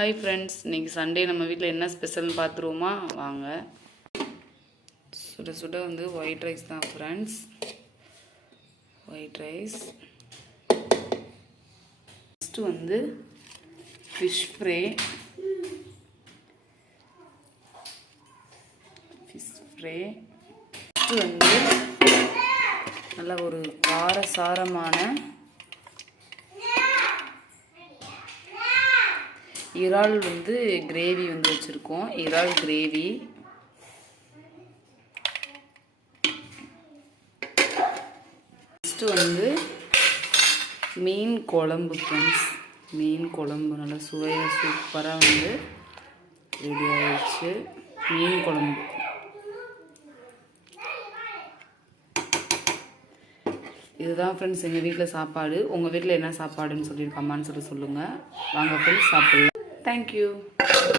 Hi friends, இன்றைக்கி Sunday நம்ம வீட்டில் என்ன ஸ்பெஷல்னு பார்த்துருவோமா? வாங்க. சுட சுட வந்து ஒயிட் ரைஸ் தான் ஃப்ரெண்ட்ஸ். White rice. ஃபஸ்ட்டு வந்து ஃபிஷ் ஃப்ரை. ஃபஸ்ட்டு வந்து நல்ல ஒரு காரசாரமான இறால் வந்து கிரேவி வந்து வச்சுருக்கோம். இறால் கிரேவி. நெக்ஸ்ட்டு வந்து மீன் குழம்பு ஃப்ரெண்ட்ஸ். மீன் குழம்பு நல்லா சுவையாக சூப்பராக வந்து ரெடி ஆகிடுச்சு. மீன் குழம்பு. இதுதான் ஃப்ரெண்ட்ஸ் எங்கள் வீட்டில் சாப்பாடு. உங்கள் வீட்டில் என்ன சாப்பாடுன்னு சொல்லிட்டு கமெண்ட்ஸில் சொல்லுங்கள். வாங்க ஃப்ரெண்ட்ஸ் சாப்பிட்லாம். Thank you.